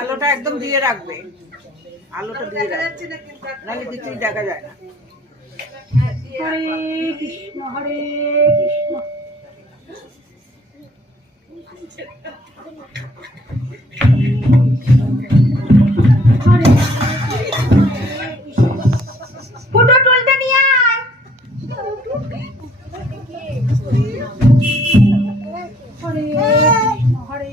আলোটা একদম দিয়ে রাখবে, আলোটা দিয়ে রাখবে, নাহলে কিছুই দেখা যায় না। হরে কৃষ্ণ হরে কৃষ্ণ। ফুটো টুলটা নিয়ে আয়। হরে কৃষ্ণ হরে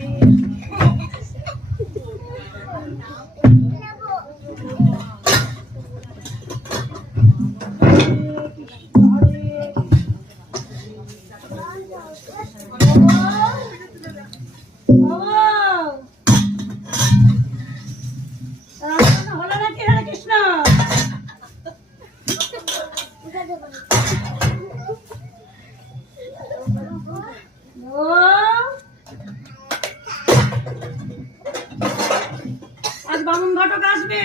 আজ বামুন ঘটক আসবে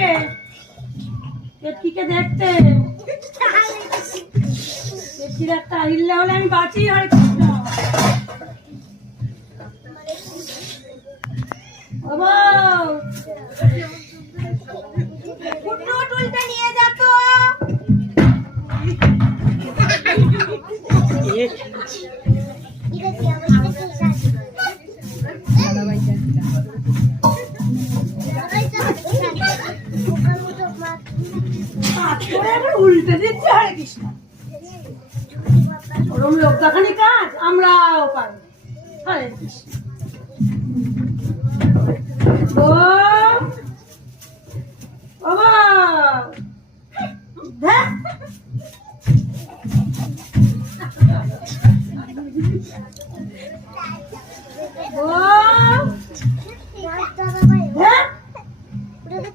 পেটকিকে দেখতে। পেটকির একটা হিল্লে হলে আমি বাঁচি। হরে কৃষ্ণ। টুলটা নিয়ে যা তো। উল্টে দিচ্ছে। হরে কৃষ্ণ। ওরম লোকটাখানি কাজ আমরাও পারবো। হরে কৃষ্ণ। ও বাবা দেখ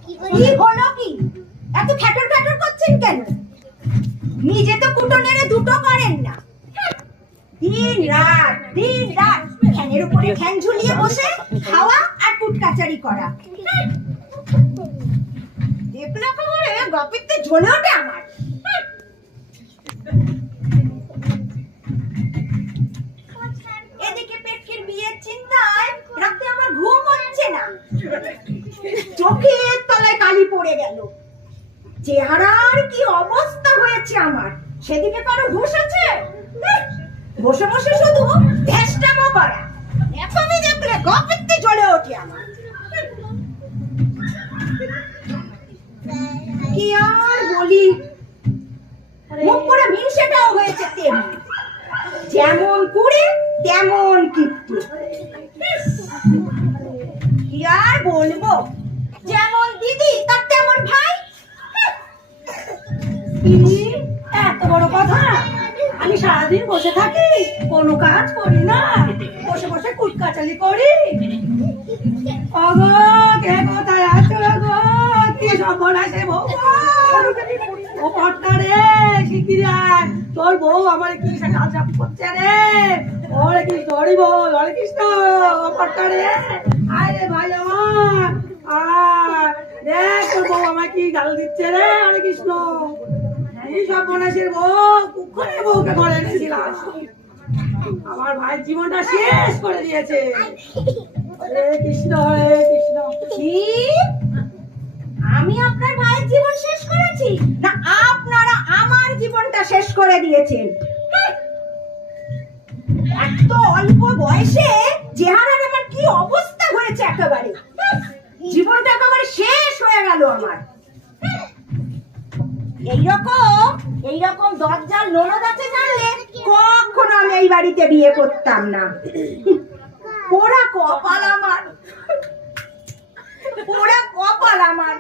কি হলো কি এত ফ্যাটর ফ্যাটর করছেন কেন? নিজে তো কুটো নেড়ে দুটো করেন না। দিন রাত ফ্যানের উপরে ফ্যান ঝুলিয়ে বসে খাওয়া আর কুটকাচারি করা। দেখলে একেবারে গপিতে জ্বলে ওঠে আমার। এদিকে পেটকির বিয়ের চিন্তায় রাতে আমার ঘুম হচ্ছে না। চোখের তলায় কালি পড়ে গেল। চেহারার কি অবস্থা হয়েছে আমার, সেদিকে কারো হুঁশ আছে? বসে বসে শুধু ধ্যাসটামো করা। এখনই দেখলে গপিতে জ্বলে ওঠে আমার। কি আর বলি, মুখ করে মিনসেটাও হয়েছে তেমনি। যেমন কুড়ে তেমন কীর্তি। কি আর বলবো, যেমন দিদি তার তেমন ভাই। এত বড় কথা, আমি সারাদিন বসে থাকি, কোনো কাজ করি না, বসে বসে কুটকাচালি করি। ওগো কে কোথায় আছো গো? কি সর্বনাশে বউ, ও পট্টা রে শিগগিরি আয়, তোর বউ আমার কি কাজ করছে রে। ওরে কৃষ্ণ হরি বল, হরে কৃষ্ণ। ও পট্টা রে আয় রে ভাই আমার, আর দেখ তোর বউ আমার কি গাল দিচ্ছে রে। হরে কৃষ্ণ। এই সর্বনাশের বউ, কুক্ষণে বউকে ঘরে এনেছিলাম, আমার ভাইয়ের জীবনটা শেষ করে দিয়েছে। হরে কৃষ্ণ হরে কৃষ্ণ। কি আমি আপনার ভাইয়ের জীবন শেষ করেছি না আপনারা আমার জীবনটা শেষ করে দিয়েছেন? এত অল্প বয়সে চেহারার আমার কি অবস্থা হয়েছে, একেবারে জীবনটা একেবারে শেষ হয়ে গেল আমার। এইরকম দরজার ননদ আছে জানলে কখনো আমি এই বাড়িতে বিয়ে করতাম না। পোড়া কপাল আমার, পোড়া কপাল আমার।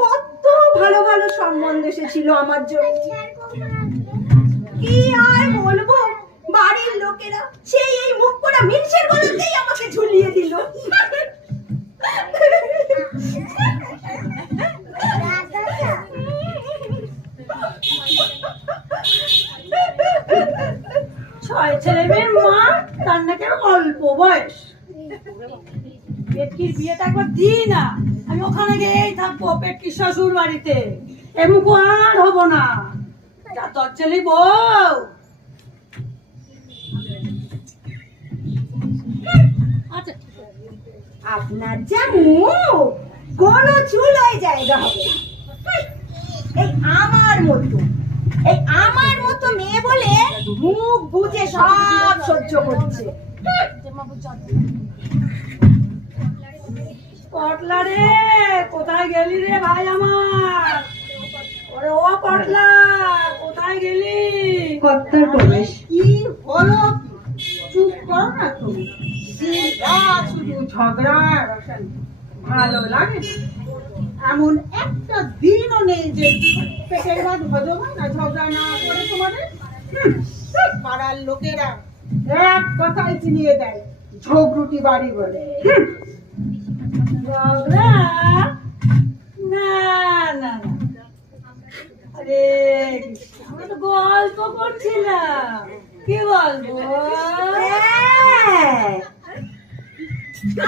কত ভালো ভালো সম্বন্ধ এসেছিল আমার জন্য। কি আর বলবো, বাড়ির লোকেরা সেই এই মুখ পোড়া মিনসের গলাতেই আমাকে ঝুলিয়ে দিল। ছয় ছেলে মেয়ের মা, তার নাকি অল্প বয়স। পেটকির বিয়েটা একবার দিই না, আমি ওখানে গিয়েই থাকবো পেটকির শ্বশুর বাড়িতে। এমুকু আর হবো না। যা তোর ছেলে বউ। আপনার যা মুখ, কোনো চুল ওই জায়গা হবে না। এই আমার মতো মেয়ে বলে মুখ বুঝে সব সহ্য করছে। পটলা রে, কোথায় গেলি রে ভাই আমার? ওরে ও পটলা, কোথায় গেলি? কর্তার প্রবেশ। কি হলো? চুপ করো না তুমি। শুধু ঝগড়া আর অশান্তি, ভালো লাগে না। এমন একটা দিনও নেই যে পেটের ভাত হজম হয় না ঝগড়া না করে তোমাদের। পাড়ার লোকেরা এক কথায় চিনিয়ে দেয় ঝগড়ুটি বাড়ি বলে। ঝগড়া? না না না, আরে আমরা তো গল্প করছিলাম। কি গল্প?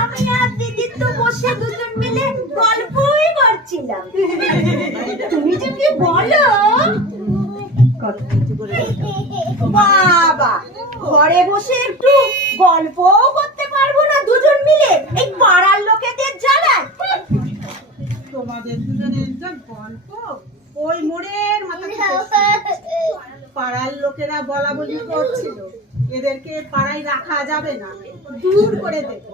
আমি আর দিদি তো বসে দুজন মিলে গল্পই করছিলাম। তুমি যে কি বলো বাবা, ঘরে বসে একটু গল্পও করতে পারবো না দুজন মিলে, এই পাড়ার লোকেদের জ্বালায়। তোমাদের দুজনের যা গল্প, ওই মোড়ের মাথা পাড়ার লোকেরা বলা বলি করছিল এদেরকে পাড়ায় রাখা যাবে না, দূর করে দেবে।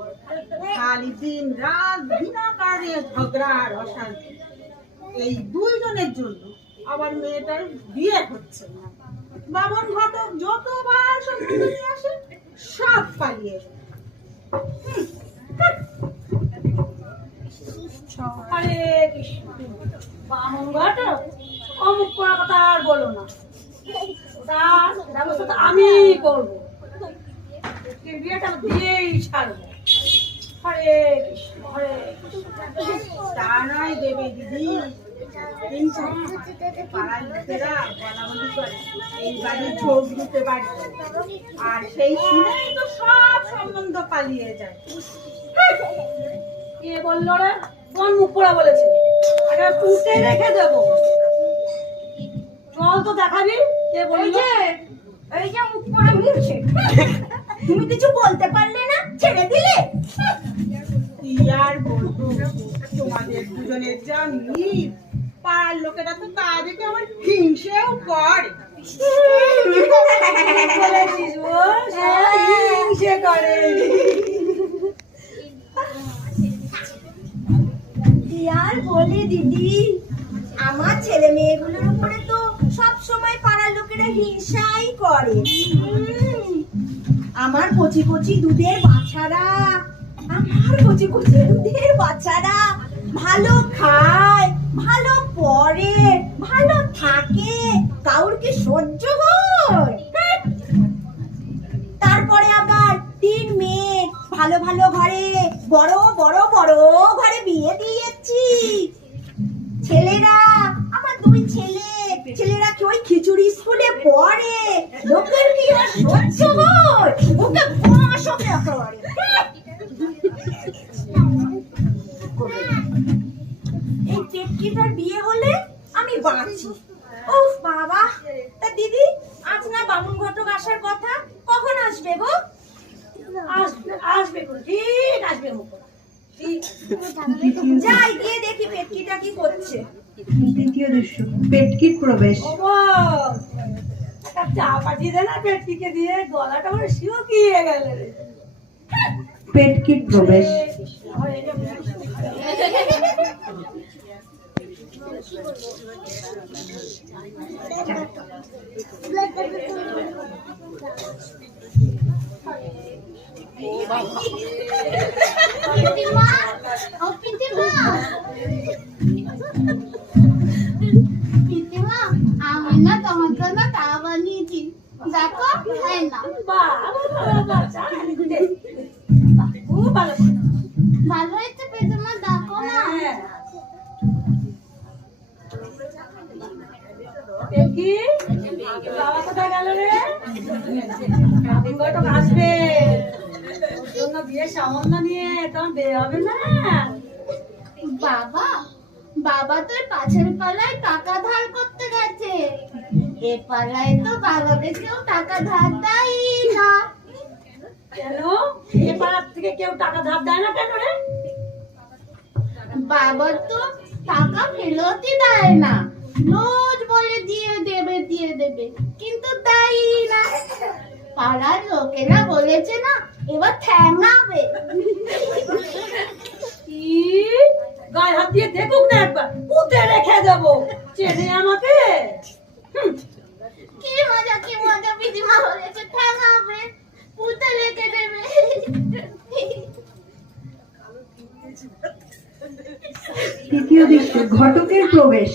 খালি দিন রাত বিনা কারণে ঝগড়া আর অশান্তি। এই দুইজনের জন্য আবার মেয়েটার বিয়ে হচ্ছে না। বামন ঘটক যতবার সম্বন্ধ নিয়ে আসে সব পালিয়ে যায়। আরে কৃষ্ণ, বামন ঘটক অমুক করার কথা আর বলো না। তার ব্যবস্থা তো আমি করবো, বিয়েটা দিয়েই ছাড়বো। হরে কৃষ্ণ, হরে কৃষ্ণ। তা নয় দেবে দিদি, কিন্তু পাড়ার লোকেরা বলা বলি করে এই বাড়ি ঝোঁক দিতে পারে, আর সেই শুনেই তো সব সম্বন্ধ পালিয়ে যায়। কে বললো রে? কোন মুখ পোড়া বলেছে? আরে পুঁতে রেখে দেবো। চল তো দেখাবি কে বলছে। এই যে মুখ পড়া মুখছে, তুমি কিছু বলতে পারলে না, ছেড়ে দিলে। কি আর বলবো, তোমাদের দুজনের যা মিল, পাড়ার লোকেরা তো তা দেখে আমার হিংসেও করে। বলেছিস ও হিংসে করে। কি আর বলি দিদি, আমার ছেলে মেয়েগুলোর উপরে তো সব সময় পাড়ার লোকেরা হিংসাই করে। আমার কচি কচি দুধের বাচ্চারা ভালো খায়, ভালো পড়ে, ভালো থাকে, কাউর কি সহ্য হয়? তারপরে আবার 3 মেয়ে ভালো ভালো ঘরে, বড় বড় বড় ঘরে বিয়ে দিয়েছি। ছেলেরা, আমার 2 ছেলেরা কি ওই খিচুড়ি স্কুলে পড়ে, লোকের কি আর সহ্য হয়? ওকে বসাতে একেবারে। এই পেটকিটার বিয়ে হলে আমি বাঁচি। উফ বাবা, তা দিদি আজ না বামুন ঘটক আসার কথা, কখন আসবে গো? আসবে ঠিক আসবে মুখ। যাই গিয়ে দেখি পেটকিটা কি করছে। দ্বিতীয় দৃশ্য, পেটকির প্রবেশ। একটা চা পাঠিয়ে দে না পেটকিকে দিয়ে, গলাটা আমার শুকিয়ে গেল রে। পেটকির প্রবেশ। আমি না তোমার জন্য চা বানিয়েছি, দেখো। খুব ভালো, ভালো হয়েছে পেজমা, দেখো না। পেটকি বাবা কোথায় গেল রে? বামুন ঘটক আসবে, ওর জন্য বিয়ে সম্বন্ধ নিয়ে তখন বিয়ে হবে না। বাবা তো পাশের পালায় টাকা ধার করতে গেছে, এ পালায় তো বাবাকে কেউ টাকা ধার দেয় না। কেন? এ পাড়ার থেকে কেউ টাকা ধার দেয় না কেন রে? বাবা তো টাকা ফেরতই দেয় না, রোজ বলে দিয়ে দেবে কিন্তু দেয়ই না। পাড়ার লোকেরা বলেছে না এবার ঠ্যাঙাবে। কি গায়ে হাত দিয়ে দেখুক না একবার, পুঁতে রেখে দেবো। চেনে আমাকে? কি মজা পিসিমা বলেছে ঠ্যাঙাবে, পুঁতে রেখে দেবে। তৃতীয় দৃশ্য, ঘটকের প্রবেশ।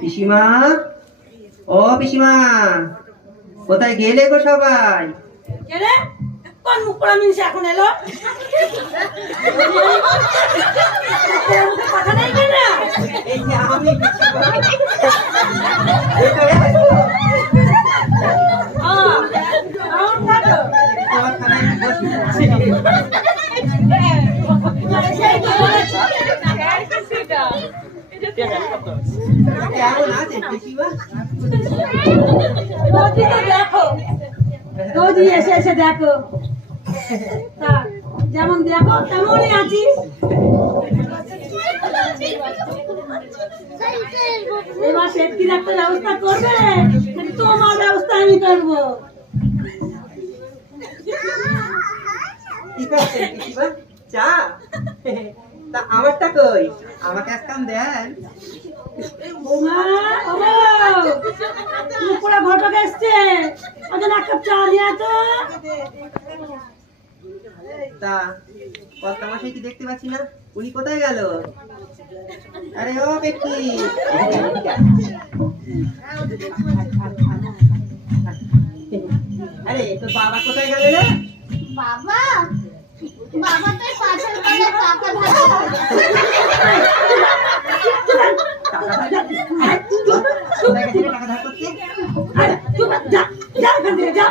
পিসিমা, ও পিসিমা, কোথায় গেলে গো সবাই? কে রে? কোন মুখ পড়া মিনিস এখন এলো? কথা নেই কেন? এই যে আমি পিসিমা। এই তো আমার কাটো। তোমার খানে বসি। কেমন আছেন পিসিমা? রোজই তো দেখো, রোজই এসে এসে দেখো। তা যেমন দেখো তেমনই আছি। এবার সেটির একটা ব্যবস্থা করবে, নাকি তোমার ব্যবস্থা আমি করবো? কি করছেন পিসিমা? চা? তা আমারটা কই? আমাকে এক কাম দেন। বৌমা, ও বউ, মুখপুরা ঘটক এসছে, ওদের এক কাপ চা দিয়ে তো। তা কর্তামশাই কি দেখতে পাচ্ছি না? উনি কোথায় গেল? আরে ও পেটকি, আরে তোর বাবা কোথায় গেল রে? বাবা তো পাশের পাড়ায় টাকা ধার কোথায় গেছে রে টাকা ধার করতে? যা যা এখান থেকে, যা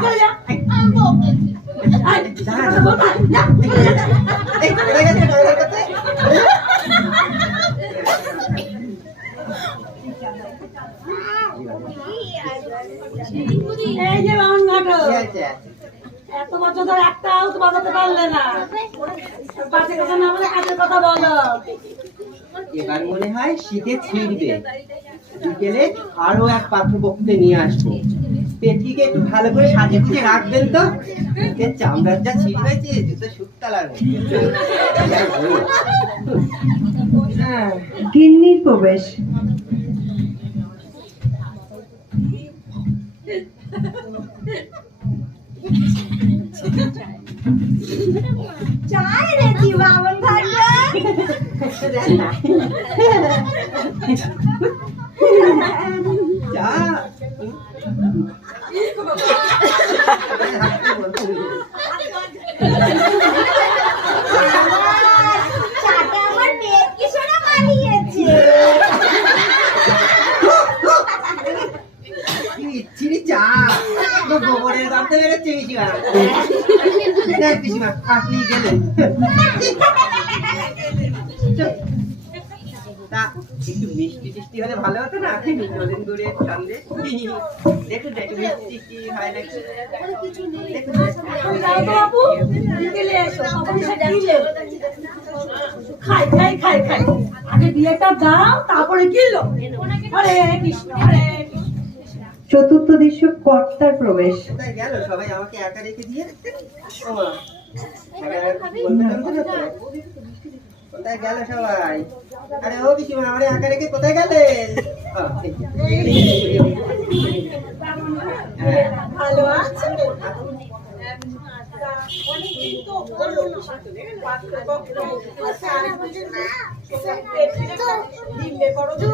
চলে যা। আমি বকেছি। এই, কোথায় গেছে রে টাকা ধার করতে? এই যে বামন ঘটক, কি হয়েছে? এত বছর ধরে একটা হাউস বাজাতে পারলে না, পাশে কথা না বলে কাজের কথা বলো। এবার মনে হয় শীতে ছিঁড়বে। বিকেলে আরো এক পাত্রপক্ষকে নিয়ে আসবো। পেটকিকে একটু ভালো করে সাজিয়ে গুছিয়ে রাখবেন তো। এর চামড়ার যা ছিঁড় হয়েছে, জুতো শুকতা লাগবে। গিন্নির প্রবেশ। চাই রেছি বামন ভাইয়া। চা? চাটা আমার পেট কি সোনা মানিয়েছে। কি ইচ্ছিরি চা? তো গোবরের গন্ধ বেরোচ্ছে পিসিমা। দেখ পিসিমা, আপনি গেলেন। তা একটু মিষ্টি টিষ্টি হলে ভালো হতো না? নলেন গুড়ের সন্দেশ। দেখুন না, একটু মিষ্টি টিষ্টি হয় নাকি? দেখুন না। এখন যাও তো বাবু, বিকেলে এসো, তখন এসে কিনলে। খাই। আগে বিয়েটা দাও, তারপরে কিনলো। হরে কৃষ্ণ, হরে কৃষ্ণ। চতুর্থ দৃশ্য, কর্তার প্রবেশ। কোথায় গেল সবাই আমাকে একা রেখে দিয়ে? ও মা, বলতে পারবো না তো? কোথায় গেল সবাই? আরে ও পিসিমা, আমারে একা রেখে কোথায় গেলেন? হ্যাঁ। ভালো আছে? অনেকদিন তো হলো পাত্রপক্ষ দিলে করো তো।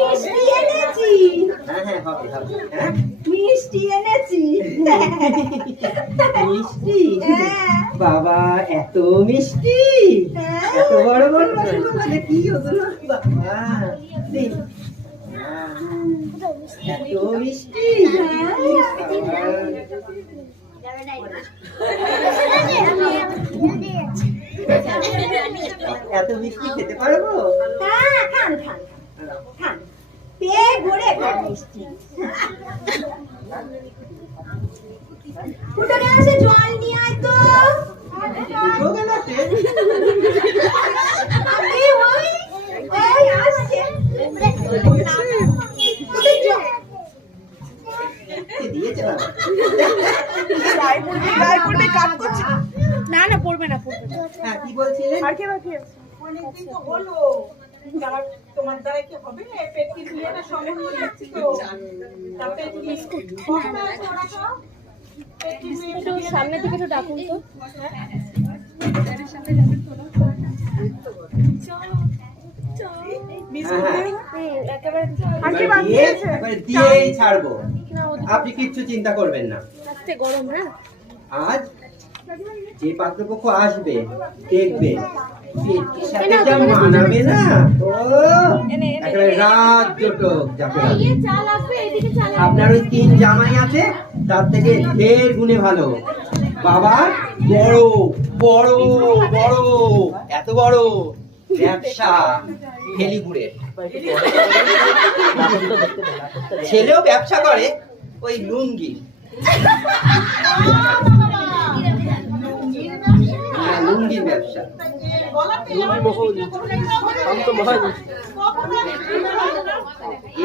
মিষ্টি এনেছি, হ্যাঁ হ্যাঁ, হবে হবে। হ্যাঁ, মিষ্টি এনেছি। মিষ্টি? বাবা, এত মিষ্টি, এত বড় বড় রসগোল্লা, কি ওগুলো? বাবা, দেখ। এত মিষ্টি, এত মিষ্টি খেতে পারবো? হ্যাঁ, খান খান খান। পেট ভরে ভাত মিষ্টি। উঠোনে এসে জল নিয়ে আয় তো। দুটো গেলাতে আমি ওই আসছে। তোদের জল। দিয়েছে বাবা। না না পড়বে না হ্যাঁ কি বলছিলেন? অনেকদিন তো হলো যে আমার তোমার দ্বারা কি হবে পেট কি দিয়ে না সময় হয়ে যাচ্ছে তো তারপরে তুমি কখন আসো ওরা সব পেট কি দিয়ে একটু সামনে থেকে একটু ডাকুন তো এবারে দিয়েই ছাড়বো, আপনি কিচ্ছু চিন্তা করবেন না। আজ যে পাত্রপক্ষ আসবে দেখবে পেটটির সাথে যা মানাবে না, ও একেবারে রাত জটক যাকে বলে। আপনার ওই 3 জামাই আছে তার থেকে ঢের গুণে ভালো। বাবা বড় বড় বড় এত বড় ব্যবসা হেলিপুরে, ছেলেও ব্যবসা করে ওই লুঙ্গি। লুঙ্গির ব্যবসা।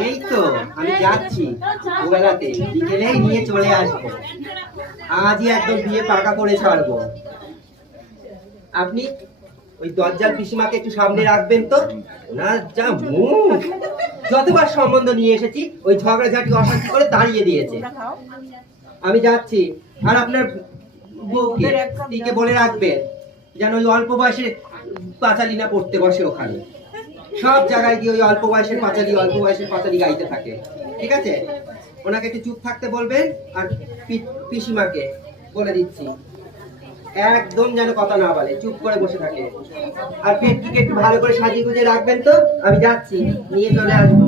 এই তো আমি যাচ্ছি ওবেলাতে, বিকেলেই নিয়ে চলে আসবো। আজই একদম বিয়ে পাকা করে ছাড়বো। আপনি ওই দরজার পিসিমাকে একটু সামনে রাখবেন তো, না যা মুখ, যতবার সম্বন্ধ নিয়ে এসেছি ওই ঝগড়াঝাটি অশান্তি করে দাঁড়িয়ে দিয়েছে। আমি যাচ্ছি। আর আপনার বউকে দিকে বলে রাখবেন যেন ওই অল্প বয়সে পাঁচালি না পড়তে বসে ওখানে, সব জায়গায় গিয়ে ওই অল্প বয়সের পাঁচালি গাইতে থাকে। ঠিক আছে, ওনাকে একটু চুপ থাকতে বলবেন। আর পিসিমাকে বলে দিচ্ছি একদম যেন কথা না বলে, চুপ করে বসে থাকে। আর পেটটিকে একটু ভালো করে সাজিয়ে গুজিয়ে রাখবেন তো। আমি যাচ্ছি, নিয়ে চলে আসবো।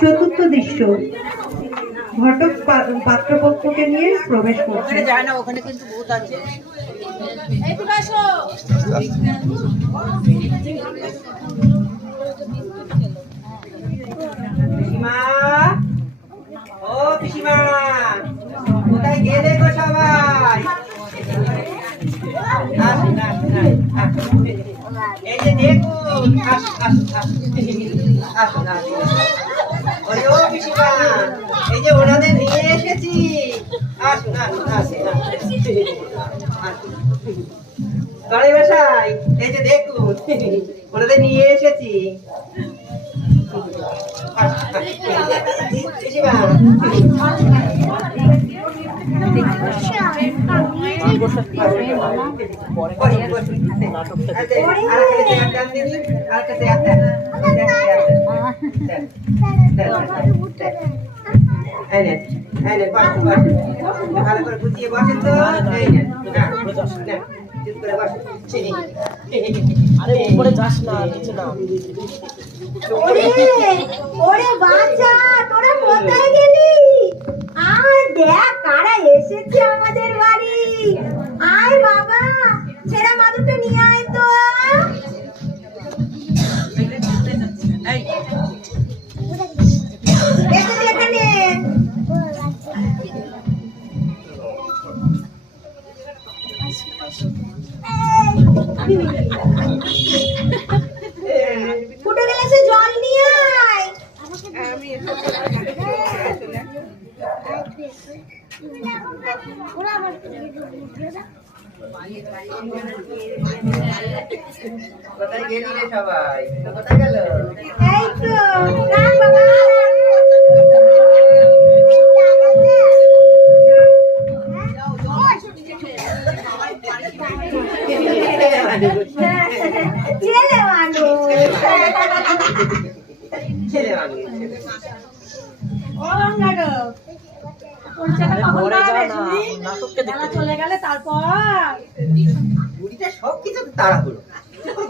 চতুর্থ দৃশ্য, ঘটক পাত্রপক্ষকে নিয়ে প্রবেশ করছে। যায় না, ওখানে কিন্তু ভূত আছে। পিসিমা, ও পিসিমা, কোথায় গেলে গো সবাই? আসুন আসুন আসুন, এই যে দেখুন, আসুন আসুন আসুন আসুন। ওই ও পিসিমা, এই যে ওনাদের নিয়ে এসেছি। আসুন আসুন আসুন আসুন। গড়ে বসাই, এই যে দেখুন ওনাদের নিয়ে এসেছি। পিসিমা ভালো করে গুছিয়ে বসেন তো। আরে উপরে যাস না, নিচে না। ওরে বাচ্চা, তোরা কোথায় গেলি? আর দেখ কারা এসেছে আমাদের বাড়ি। কোথায় গেলি রে সবাই? তো কোথায় গেল? এই তো রাম বাবা ছেলে মানুষ ছেলে মানুষ। ও গঙ্গাটো পরীক্ষাটা কখন পাবে শুনি? বেলা চলে গেলে তারপর বুড়িটা সব কিছু তাড়াহুড়ো।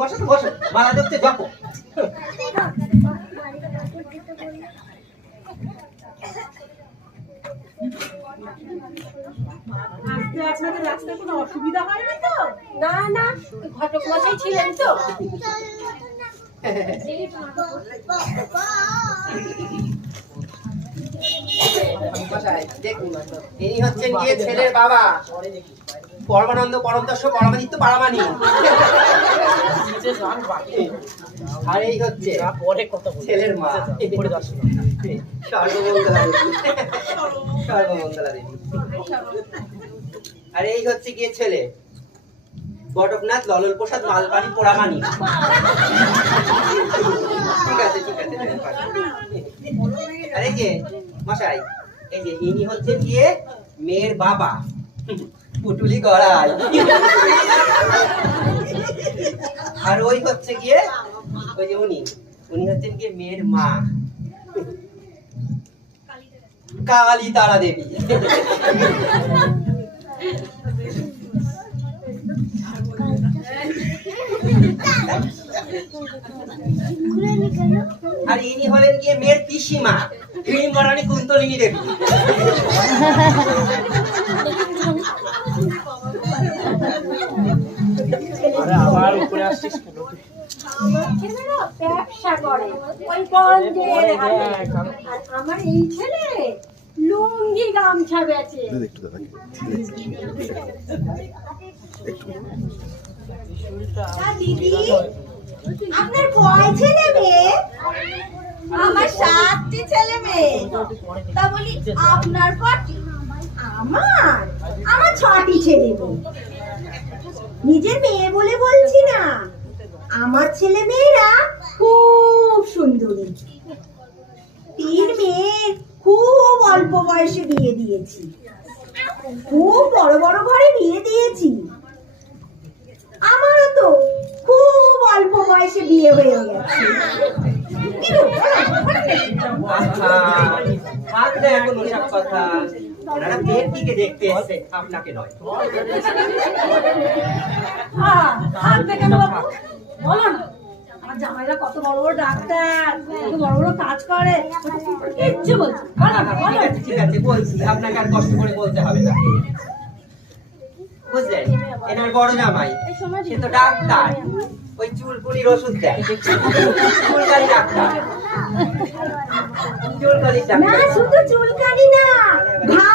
বসো তো বসো, মালা ধরতে যাবো। আজকে আপনাদের রাস্তায় কোনো অসুবিধা হয়নি তো? না না ঘটক মশাই ছিলেন তো। মশাই, দেখুন, ইনি হচ্ছেন গিয়ে ছেলের বাবা, পরমানন্দ পরমদর্শ পরমাদিত্য পারামানি। আর এই হচ্ছে ছেলের মা, সর্বমঙ্গলা দেবী। সর্বমঙ্গলা দেবী। আর এই হচ্ছে গিয়ে ছেলে, বটকনাথ ললন প্রসাদ মালপানি পোড়ামানি। ঠিক আছে ঠিক আছে। আর এই যে মশাই, এই যে ইনি হচ্ছে গিয়ে মেয়ের বাবা, পুটুলি গড়াই। আর ওই হচ্ছে গিয়ে ওই যে উনি হচ্ছেন গিয়ে মেয়ের মা, কালী তারা দেবী। আর ইনি হলেন গিয়ে মেয়ের পিসিমা, মহারানী কুন্তলিনী দেবী। আমার ছেলেরা ব্যবসা করে ওই বন্ধের হাতে। আর আমার এই ছেলে লুঙ্গি গামছা বেচে। দিদি আপনার কয় ছেলে মেয়ে? আমার 7টি ছেলে মেয়ে। তা বলি আপনার কটি? আমার 6টি ছেলে মেয়ে। নিজের মেয়ে বলে বলছি না, আমার ছেলে মেয়েরা খুব সুন্দরী। 3 মেয়ের খুব অল্প বয়সে বিয়ে দিয়েছি, খুব বড় বড় ঘরে বিয়ে দিয়েছি। আমারও তো খুব অল্প বয়সে বিয়ে হয়ে গেছে। এখন ওসব কথা, ওনারা মেয়ের দিকে দেখতে এসছে, আপনাকে নয়। থাকবে কেন বাবু বলো না। আমার জামাইরা কত বড় বড় ডাক্তার, কত বড় বড় কাজ করে, কিচ্ছু বলছে বলো না, বলো না। ঠিক আছে বলছি, আপনাকে আর কষ্ট করে বলতে হবে না। বুঝলেন, এনার বড় জামাই সে তো ডাক্তার, ওই চুলকুলির ওষুধ দেয়, চুলকালি ডাক্তার। চুলকালি না ডাক্তার শুধু চুলকানি না, ঘা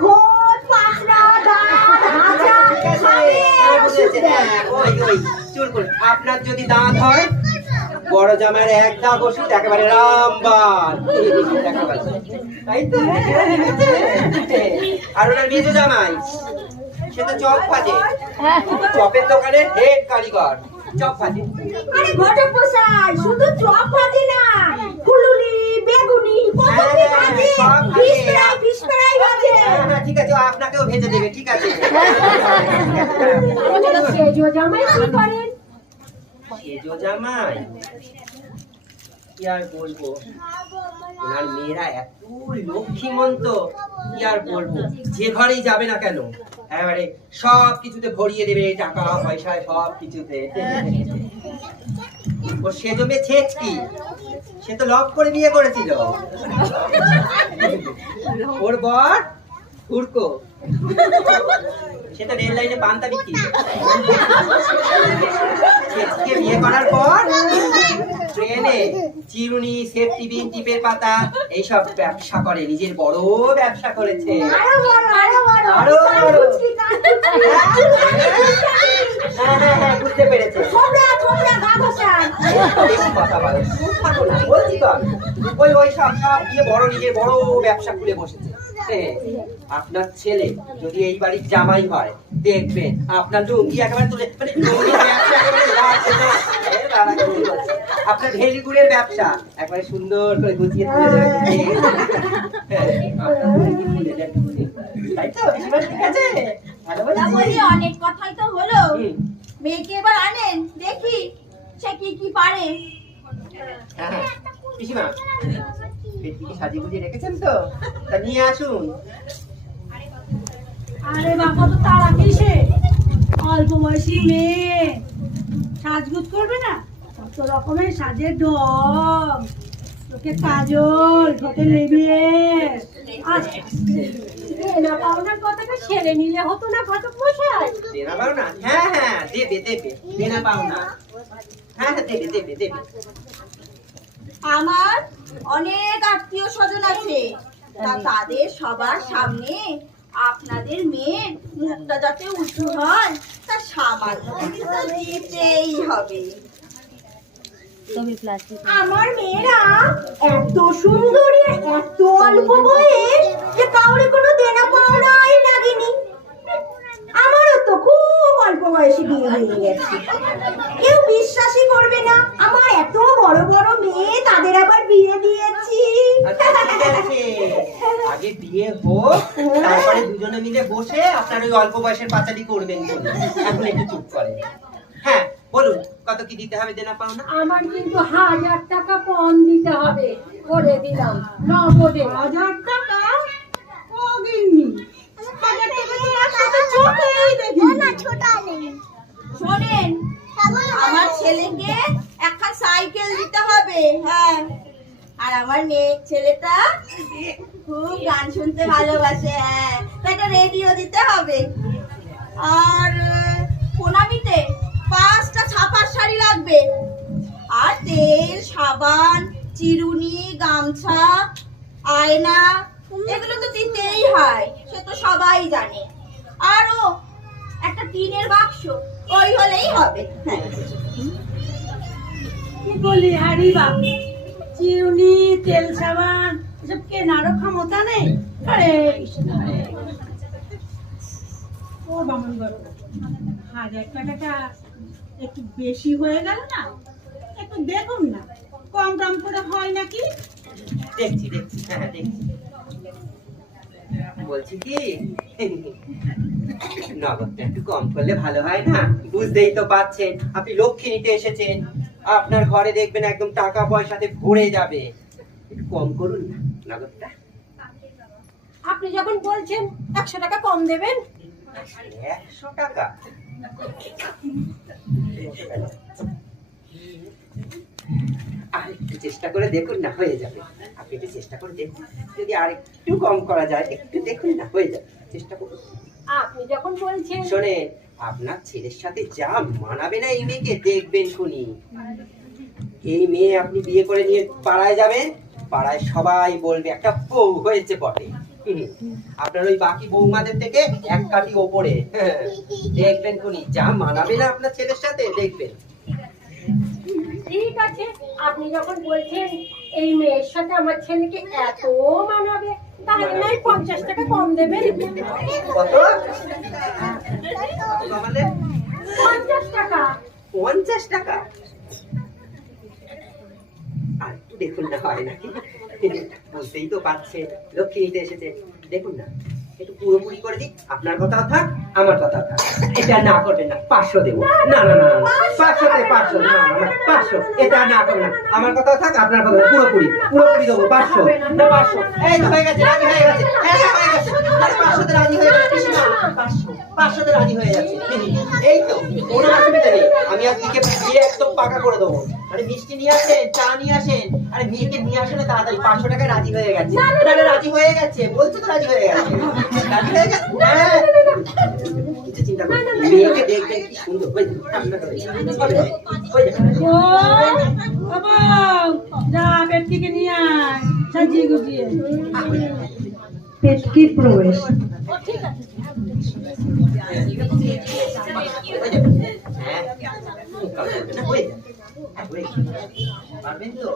খোদ পাতলা দাঁত হাজা সবের ওষুধ দেয়। ওই চুলকুলি। আপনার যদি দাঁত হয়, বড় জামাইয়ের এক দাগ ওষুধ একেবারে রামবান। তাই তো? আর ওনার মেজো জামাই সে তো চপ ভাজে, চপের দোকানের হেড কারিগর, চপ ভাজে। আরে ঘটক মশাই, শুধু চপ ভাজে না, ফুলুরি বেগুনি কত কি ভাজে, ফিশ ফ্রাই ভাজে। ঠিক আছে, আপনাকেও ভেজে দেবে। ঠিক আছে। সেজো জামাই কি করেন? সেজো জামাই কি আর বলবো, ওনার মেয়েরা এত লক্ষ্মীমন্ত, কি আর বলবো। যে ঘরেই যাবে না কেন এবারে সব কিছুতে ভরিয়ে দেবে, টাকা পয়সা সব কিছুতে। ও সেজো মেয়ে ছেচ কি, সে তো লভ করে বিয়ে করেছিল। ওর বর হুড়কো, সে তো রেল লাইনে পান্তা বিক্রি করে। ছেচকে বিয়ে করার পর ট্রেনে চিরুনি, সেফটি পিন, টিপের পাতা এইসব ব্যবসা করে, নিজের বড় ব্যবসা করেছে। আরো বড়। হ্যাঁ, বুঝতে পেরেছে। বেশি কথা বলে। থাকো না, বলছি তো আমি। ওই সব দিয়ে বড় নিজের বড় ব্যবসা খুলে বসেছে। আপনার ছেলে যদি এই বাড়ির জামাই হয়, দেখবেন আপনার লুঙ্গি একেবারে তুলে, মানে লুঙ্গির ব্যবসা একেবারে লাগবে না। বাবা কি বলছে? আপনার ঢেলি গুড়ের ব্যবসা একবারে সুন্দর করে গুছিয়ে তুলে দেবেন। আপনার লুঙ্গি তুলে দেবেন। তাই তো? এবার ঠিক আছে? ভালো তা বলেছি? বলি অনেক কথাই তো হলো, হুম। মেয়েকে এবার আনেন দেখি সে কি পারে। হ্যাঁ, হ্যাঁ। পিসিমা, পেটটিকে সাজিয়ে গুজিয়ে রেখেছেন তো? তা নিয়ে আসুন। আরে বাবা, তো তারা কিসে? অল্প বয়সী মেয়ে সাজগুজ করবে না? কত রকমের সাজের ঢং, চোখে কাজল, ঠোঁটে লেবিস। না পাওনার কথাটা সেরে নিলে হতো না ঘটক মশাই? দেনা পাও না? হ্যাঁ হ্যাঁ, দেবে দেবে। দেনা পাও না? হ্যাঁ হ্যাঁ, দেবে দেবে দেবে। আমার অনেক আত্মীয় স্বজন আছে, তা তাদের সবার সামনে আপনাদের মেয়ের মুখটা যাতে উঁচু হয় তা সামান্য কিছু তো দিতেই হবে। আমার মেয়েরা এত সুন্দরী, এত অল্প বয়স যে কাউরে কোনো দেনা পাওনাই লাগেনি। আমারও তো খুব অল্প বয়সে বিয়ে হয়ে গেছে, কেউ বিশ্বাসই করবে না আমার এত বড় বড় মেয়ে, তাদের আবার বিয়ে দিয়েছি। আচ্ছা, ঠিক আছে। আগে বিয়ে হোক, তারপরে দুজনে মিলে বসে আপনার ওই অল্প বয়সের পাঁচালি করবেন বলে। এখন একটু চুপ করেন। হ্যাঁ বলুন, কত কি দিতে হবে দেনা পাও না? আমার কিন্তু 1000 টাকা পণ দিতে হবে, করে দিলাম নগদে। 1000 টাকা? ও গিন্নি, 1000 টাকা তো একসাথে চোখেই দেখি। শোনেন, আমার ছেলেকে একটা সাইকেল দিতে হবে। হ্যাঁ, আর আমার মেয়ে ছেলেটা খুব গান শুনতে ভালোবাসে। হ্যাঁ, তো একটা রেডিও দিতে হবে। আর প্রণামীতে 5টা ছাপার শাড়ি লাগবে। আর তেল, সাবান, চিরুনি, গামছা, আয়না, এগুলো তো দিতেই হয়, সে তো সবাই জানে। আরো একটা টিনের বাক্স, ওই হলেই হবে। হ্যাঁ। কি বলি হারি বাপ, চিরুনি, তেল, সাবান এসব কেনারও ক্ষমতা নেই। আরে কৃষ্ণ, হরে কৃষ্ণ। ও বামন বাবু, 1000 টাকাটা একটু বেশি হয়ে গেল না? একটু দেখুন না, কম দাম করে হয় নাকি? দেখছি দেখছি, হ্যাঁ হ্যাঁ দেখছি। বলছি কি, নগদটা একটু কম করলে ভালো হয় না? বুঝতেই তো পাচ্ছেন, আপনি লক্ষ্মী নিতে এসেছেন, আপনার ঘরে দেখবেন একদম টাকা পয়সাতে ভরে যাবে। একটু কম করুন না নগদটা। আপনি যখন বলছেন 100 টাকা কম দেবেন। 100 টাকা? আর একটু চেষ্টা করে দেখুন না, হয়ে যাবে। আপনি একটু চেষ্টা করে দেখুন, যদি আর একটু কম করা যায়, একটু দেখুন না, হয়ে যাবে। চেষ্টা করুন। আপনি যখন বলছেন। শোনেন, আপনার ছেলের সাথে যা মানাবে না এই মেয়েকে, দেখবেন শুনি। এই মেয়ে আপনি বিয়ে করে নিয়ে পাড়ায় যাবেন, পাড়ায় সবাই বলবে একটা বউ হয়েছে বটে। আপনার ওই বাকি বৌমাদের থেকে এক কাঠি ওপরে। দেখবেন শুনি, যা মানাবে না আপনার ছেলের সাথে, দেখবেন। ঠিক আছে, আপনি যখন বলছেন এই মেয়ের সাথে আমার ছেলেকে এত মানাবে, তাহলে নয় 50 টাকা কম দেবেন। কত? কমালে? 50 টাকা। 50 টাকা? আর একটু দেখুন না, হয় নাকি? বুঝতেই তো পারছে, লক্ষ্মী নিতে এসেছে। দেখুন না, একটু পুরোপুরি করে দিই। আপনার কথা থাক, আমার কথা থাক। এটা না করবেন না, 500 দেবো। না না না, 500 না, 500। এটা না করবেন না, আমার কথা থাক, আপনার কথা পুরোপুরি পুরোপুরি দেবো। 500 না, 500। এই তো হয়ে গেছে, রাজি হয়ে গেছে। হ্যাঁ হয়ে গেছে, 500 তে রাজি হয়ে গেছে। 500 তে রাজি হয়ে যাচ্ছে। এই তো, কোনো অসুবিধা নেই। আমি আজকে বিয়ে একদম পাকা করে দেবো। আরে মিষ্টি নিয়ে আসেন, চা নিয়ে আসেন। আরে মেয়েকে নিয়ে আসেন তাড়াতাড়ি। 500 টাকায় রাজি হয়ে গেছে। রাজি হয়ে গেছে, বলছো তো রাজি হয়ে গেছে। রাজি হয়ে গেছে। হ্যাঁ, কিছু চিন্তা করো না। মেয়েকে দেখবেন কি সুন্দর। হয়ে যাবে, 500 টাকা হয়ে যাবে। ও বাবা, যা বেটিকে নিয়ে আয়, সাজিয়ে গুজিয়ে। পেটকির প্রবেশ। পারবেন তো?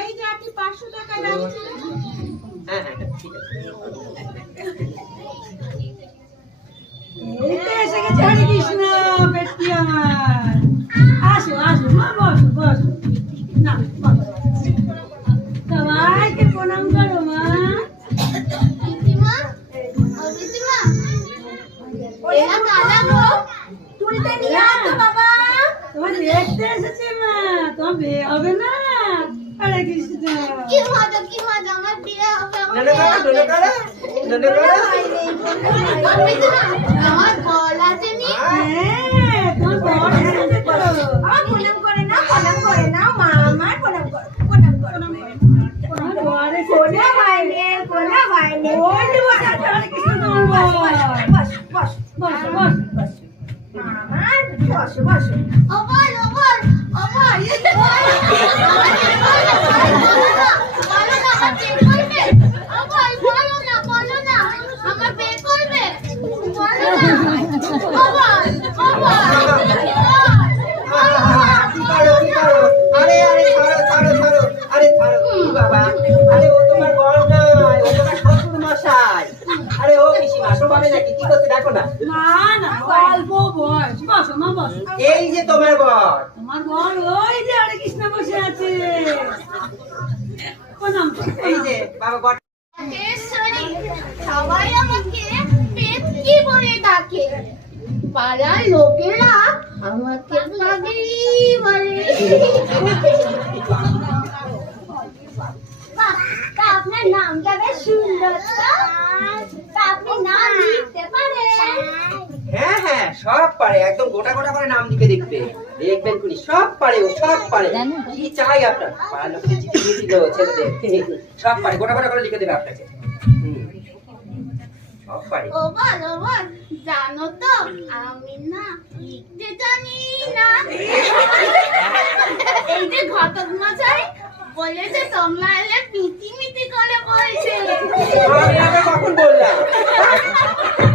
এই যে আপনি 500 টাকা রাখছেন, হ্যাঁ হ্যাঁ ঠিক আছে। এই তো এসে গেছে হরে কৃষ্ণ পেটকি আমার। আসো আসো মা, বসো বসো। না বসো। সবাইকে প্রণাম করো মা। দিদিমা, ও দিদিমা, এরা কারা গো? তুলতে নিয়ে আসো বাবা। তোমার দেখতে এসেছে মা, তোমার বিয়ে হবে না? হরে কৃষ্ণ। কি মজা, কি মজা, আমার বিয়ে হবে, আমার ননে বিয়ে কারা, হবে। ননে কারা, দিদিমা, আমার বল আছে নি? হ্যাঁ, তোমার বর এসেছে তো। আমার প্রণাম করে নাও, প্রণাম করে নাও মা, আমার প্রণাম করো, প্রণাম করো। তোমার বর এসেছে। কোনো হয়নি, কোনো হয়নি। ওই যে বসে আছে হরে কৃষ্ণ তোমার বর। বস, বস, বসো বসো। আমার বসো, বসো। ও বল, ও বল, ও বল। বলো না, আমার বিয়ে করবে? ও বল, বলো না, বলো না, আমার বিয়ে করবে? বলো না। ও বল, ও বল, কি করো, কি করো? আরে আরে ছাড়ো ছাড়ো ছাড়ো, আরে ছাড়ো কি বাবা, আরে ও তোমার বর নয়, ও তোমার শ্বশুর মশাই। আরে ও পিসিমা শোভাবে নাকি, কি করতে দেখো না। না না, অল্প বয়স। বসো মা, বসো। এই যে তোমার বর। তোমার বর ওই যে হরে কৃষ্ণ বসে আছে। প্রণাম করো। এই যে বাবা বর। রাজেশ্বরী, সবাই আমাকে পেটকি বলে ডাকে, পাড়ার লোকেরা আমাকে পাগলি বলে। তা আপনার নামটা বেশ সুন্দর তো? তা আপনি নাম লিখতে পারেন? হ্যাঁ হ্যাঁ সব পারে, একদম গোটা গোটা করে নাম লিখে দেখবে, দেখবেন খুনি সব পারে, ও সব পারে। কি চাই আপনার? পাড়ার লোকেদের চিঠি দিয়ে দিল ছেলেদের, সব পারে, গোটা গোটা করে লিখে দেবে আপনাকে। সব পারে। ও বল, ও বল, জানো তো আমি না লিখতে জানি না। এই যে ঘটক মশাই বলেছে তোমরা এলে মিটি মিটি করে বলছে। আমি আবার কখন বললাম?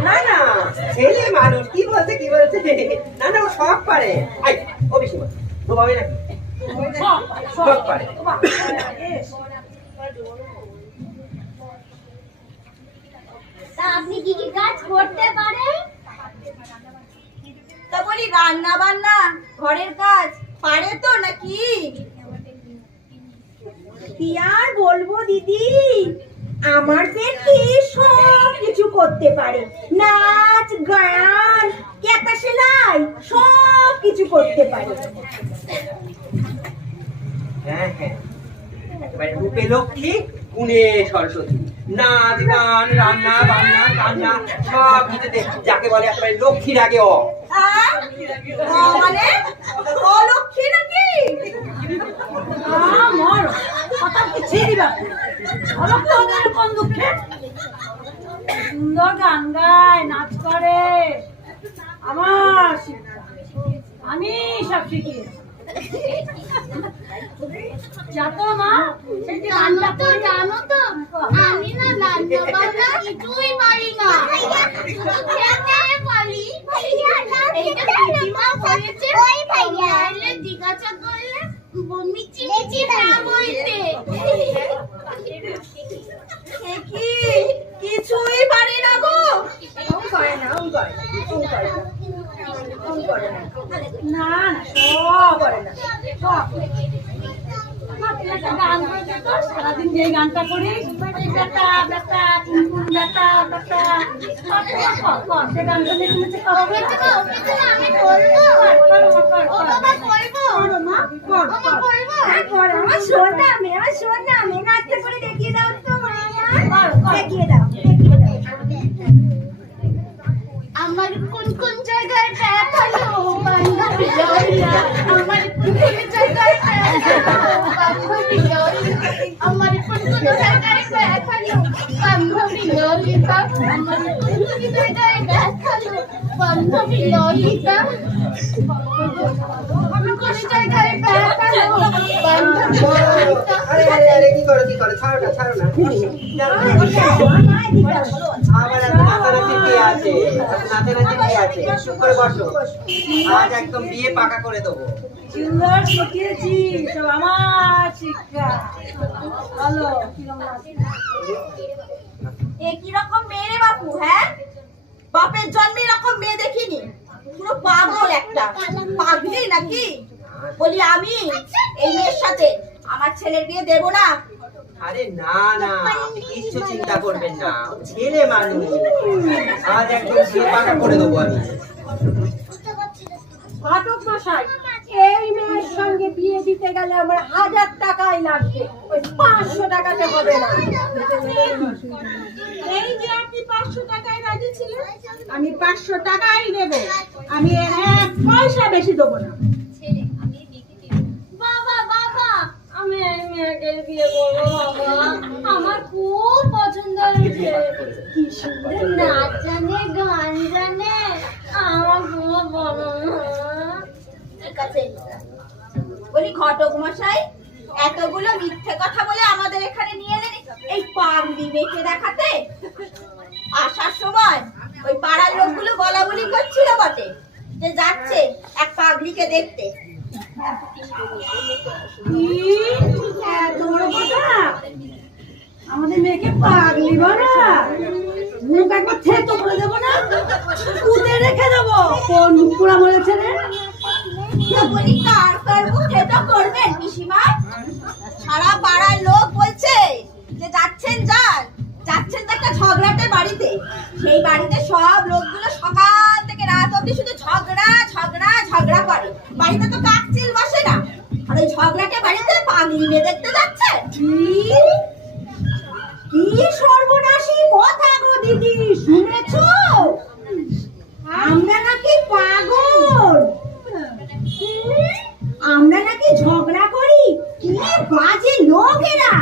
না না, ছেলে মানুষ কি বলছে কি বলছে, না না ও সব পারে। আই ও বেশি বল, ও ভাবে নাকি সব পারে। তা আপনি কি কি কাজ করতে পারেন? তা বলি রান্না বান্না, ঘরের কাজ পারে তো নাকি? কি আর বলবো দিদি, আমার পেটে সব কিছু করতে পারে, নাচ গান কেতা সেলাই সব কিছু করতে পারে। হ্যাঁ হ্যাঁ, একেবারে রূপে লক্ষ্মী গুণে সরস্বতী, নাচ গান রান্না বান্না কান্না সব কিছুতে যাকে বলে একেবারে লক্ষ্মীর আগে অ। মানে অলক্ষী নাকি? মর কথা কি ছিড়ি বাপু, অলক্ষ ওদের কোন দুঃখে? সুন্দর গান গায়, নাচ করে, আমার শিক্ষা, আমি সব শিখিয়েছি। যাতো মা, সেই যে গানটা করে জানো তো আমি না রান্না বান্না কিছুই পারি না, খেতে পারি। এই যে দিদিমা বলেছে তোমরা এলে জিজ্ঞাসা করলে মিচি মিচি না বলতে। কি কিছুই পারি না গো? করে না, করে না, না না সব করে না, সব গান করে দিত, সারাদিন যে গানটা করিস বেটা বেটা কুমকুম বেটা বেটা সে গানটা নিয়ে তুমি আমি বলবো, ও বাবা বলবো, মা কর বাবা বলবো। আমার সোনা মেয়ে, আমার সোনা মেয়ে, নাচতে করে দেখিয়ে দাও তো মা, দেখিয়ে দাও, দেখিয়ে দাও। আমার কোন কোন জায়গায় দেখালো বান্ধবী লইয়া, আমার কোন কোন জায়গায় দেখালো বান্ধবী লইয়া, আমার কোন কোন জায়গায় দেখালো বান্ধবী লইয়া, আমার কোন কোন জায়গায় দেখালো বান্ধবী লইয়া, কোন কোন জায়গায় দেখালো বান্ধবী লইয়া। আরে আরে আরে কি করো কি করো, ছাড়ো না ছাড়ো না। আমার এত নাচানাচি কি আছে, নাচানাচি কি আছে, চুপ করে বসো, আজ একদম বিয়ে পাকা করে দেবো। সুন্দর শিখিয়েছি, সব আমার শিক্ষা। বলো কিরকম লাগছে? কি রকম মেয়ে রে বাপু, হ্যাঁ? বাপের জন্মে এরকম মেয়ে দেখিনি, পুরো পাগল একটা, পাগলি নাকি? বলি আমি এই মেয়ের সাথে আমার ছেলের বিয়ে দেব না। আরে না না, আপনি কিচ্ছু চিন্তা করবেন না, ও ছেলে মানুষ, আজ একদম বিয়ে পাকা করে দেবো আমি। ঘটক মশাই, এই মেয়ের সঙ্গে বিয়ে দিতে গেলে আমার 1000 টাকাই লাগবে, ওই 500 টাকাতে হবে না। এই যে আপনি 500 টাকায় রাজি ছিলেন, আমি 500 টাকাই নেব, আমি এর 1 পয়সা বেশি দেবো না। বাবা বাবা, আমি এই মেয়েকে বিয়ে করবো বাবা, আমার খুব পছন্দ হয়েছে, কি সুন্দর নাচ জানে, গান জানে, আমার খুব ভালো। ঠিক আছে, বলি ঘটক মশাই, এতগুলো মিথ্যে কথা বলে আমাদের এখানে নিয়ে এলেন এই পাগলি মেয়েকে দেখাতে? আসার সময় ওই পাড়ার লোকগুলো বলাবলি করছিল বটে যে যাচ্ছে এক পাগলিকে দেখতে। এত বড় কথা, আমাদের মেয়েকে পাগলি বলা, মুখ একবার থেতো করে দেবো না, কুটে রেখে দেবো। কোন মুখ পোড়া বলেছে রে? বলি কার কার মুখে তো করবেন পিসিমা? সারা পাড়ার লোক বলছে যে যাচ্ছেন যাচ্ছেন তো একটা ঝগড়াটে বাড়িতে, সেই বাড়িতে সব লোকগুলো সকাল থেকে রাত অবধি শুধু ঝগড়া ঝগড়া ঝগড়া করে, বাড়িতে তো কাকচিল বসে না, আর ওই ঝগড়াটে বাড়িতে পাগলি মেয়ে দেখতে যাচ্ছে। কি সর্বনাশী কথা গো দিদি, শুনেছো? আমরা নাকি পাগল, আমরা নাকি ঝগড়া করি, কি বাজে লোক এরা।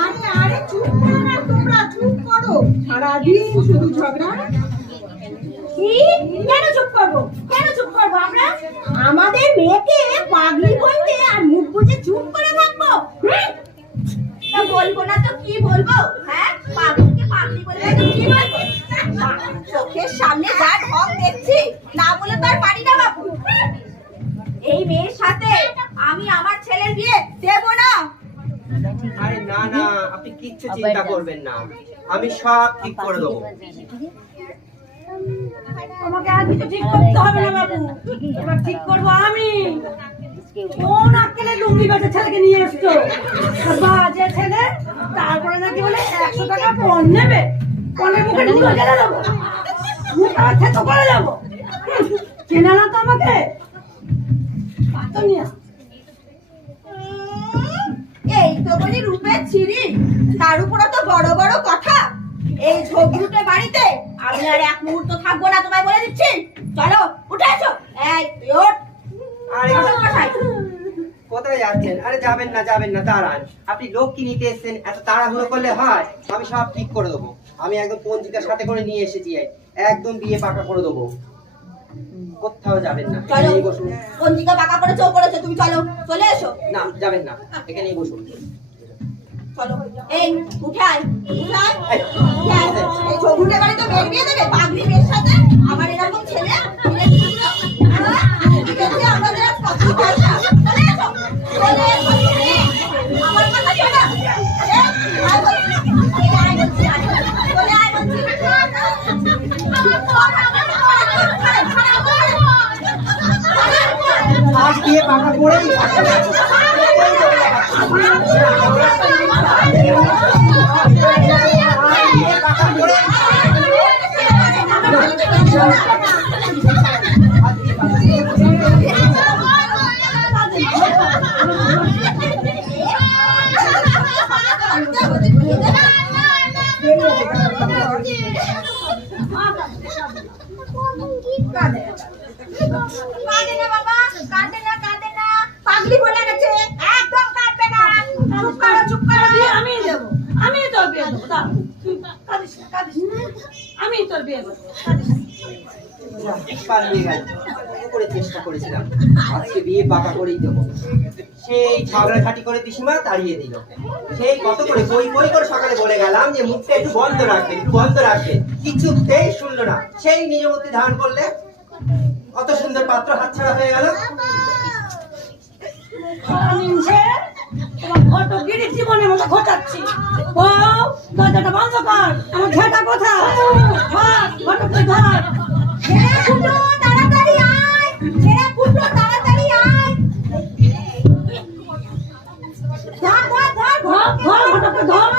আরে আরে চুপ করো না তোমরা, চুপ করো, সারাদিন শুধু ঝগড়া। কি? কেন চুপ করবো, কেন চুপ করবো আমরা? আমাদের মেয়েকে পাগলি বলতে আর মুখ বুজে চুপ করে থাকবো? তা বলবো না তো কি বলবো? হ্যাঁ, পাগলিকে পাগলি বলবো তো কি বলবো? চোখের সামনে যা ঢং দেখছি, না বলে তো আর পারি না বাবু। এই মেয়ের সাথে আমি আমার ছেলের বিয়ে দেব না। আরে না না, আপনি কিচ্ছু চিন্তা করবেন না, আমি সব ঠিক করে দেবো। তোমাকে আর কিছু ঠিক করতে হবে না বাবু, এবার ঠিক করবো আমি। কোন আক্কেলে লুঙ্গি বেচে ছেলেকে নিয়ে এসছো? বাজে ছেলে, তারপরে নাকি বলে 100 টাকা পণ নেবে, পণের মুখে ঢুকে গেলে দেবো, মুখ আবার থেতো করে যাবো। চেনা না তো আমাকে, পাতো নিয়ে আস। এই তো বলি রূপের ছিরি, তার উপরে তো বড় বড় কথা। এই ঝগড়ুটে বাড়িতে আমি আর এক মুহূর্ত থাকবো না, তোমায় বলে দিচ্ছি। চলো উঠে এসো, এই তুই ওঠ। আরে ঘটক মশাই, কোথায় যাচ্ছেন? আরে যাবেন না, দাঁড়ান। আপনি লোক কি নিতে এসেছেন, এত তাড়াহুড়ো করলে হয়? আমি সব ঠিক করে দেবো, আমি একদম পঞ্জিকার সাথে করে নিয়ে এসেছি, একদম বিয়ে পাকা করে দেবো। কোথাও যাবেন না, চলো। এখানেই বসুন। পঞ্জিকা বাঁকা করে চোখ করেছো, তুমি চলো, চলে এসো। না যাবেন না, এখানেই বসুন। চলো, এই উঠে আয়, উঠে আয়, উঠে আয়। এই ঝগড়ুটে বাড়িতে মেয়ে বিয়ে দেবে পাগলি মেয়ের সাথে? আমার এরকম ছেলে ঠিক আছে, আমাদের আর কত পয়সা। চলে এসো, চলে এসো। আমার কথা শোনো, আয় বলছি, আয় বলছি, চলে আয় বলছি। আজ বিয়ে পাকা করেই বিয়ে পাকা করে কাঁদে না বাবা, কাঁদে না, পাগলি বলে গেছে, একদম কাঁদবে না। চুপ করো। বিয়ে আমিই দেবো, আমি তোর বিয়ে দেবো, দাঁড়া, তুই কাঁদিস না, কাঁদিস না, আমি তোর বিয়ে দেবো, কাঁদিস না। পালিয়ে গেল, কত করে চেষ্টা করেছিলাম, আজকে বিয়ে পাকা করেই দেবো। সেই ঝগড়াঝাটি করে পিসিমা তাড়িয়ে দিল। সেই কত করে বই করে সকালে বলে গেলাম যে মুখটা একটু বন্ধ রাখবে, কিছুতেই শুনলো না। সেই নিজমতি ধারণ করলে, কত সুন্দর পাত্র হাতছাড়া হয়ে গেল। তোমার ঘটক গিরি জীবনের মতো ঘটাচ্ছি। ও দরজাটা বন্ধ কর। আমার ছেলেটা কোথায়? ঘটককে ধর। ছেড়ে ফুটো তাড়াতাড়ি আয়, ছেড়ে ফুটো তাড়াতাড়ি আয়। ধর ধর ধর ঘটককে ধর।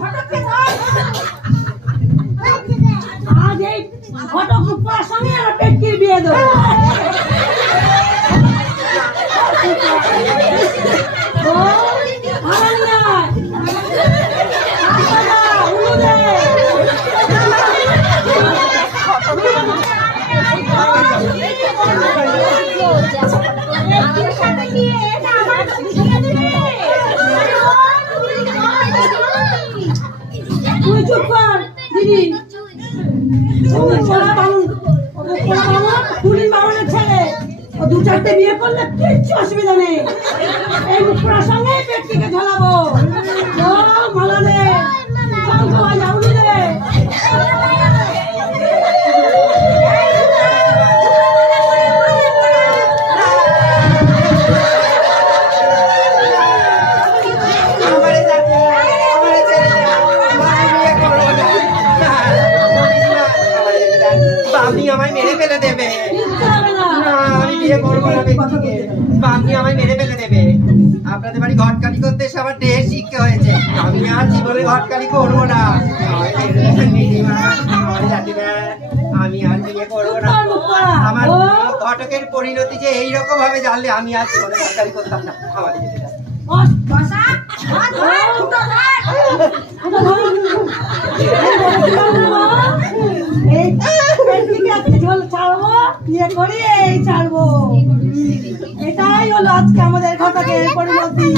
ঘটককে ধর। আজ এই ঘটক রূপার সঙ্গে আমার পেটকির বিয়ে দেবো। ও, হারানিয়া। আসা, উলু দে। তুই চুপ কর, দিদি। ছেলে ও 2-4টে বিয়ে করলে কিচ্ছু অসুবিধা নেই। এই মুখটার সঙ্গে পেটটিকে ঝোলাবো। মালা দে, উলি দে। আমারে যাবে, আমারে ছেড়ে দে, আমি বিয়ে করবো না। বাপনি আমায় মেরে ফেলে দেবে। কিচ্ছু হবে না। না, আমি বিয়ে করবো না ব্যক্তিকে। বাপনি আমায় মেরে ফেলে দেবে। আপনাদের বাড়ি ঘটকালি করতে এসে আমার দেহ শিক্ষা হয়েছে। আমি আর জীবনে ঘটকালি করবো না। আমি আর বিয়ে করবো না। আমার ঘটকের পরিণতি যে এইরকম ভাবে জানলে আমি আর জীবনে ঘটকালি করতাম না। আমার যেতে দাও। বসা ধর ফুটো ধর। এই পেটটিকে আজকে ঝোল ছাড়বো, বিয়ে করি এই ছাড়বো। এটাই হলো আজকে আমাদের ঘটকের পরিণতি।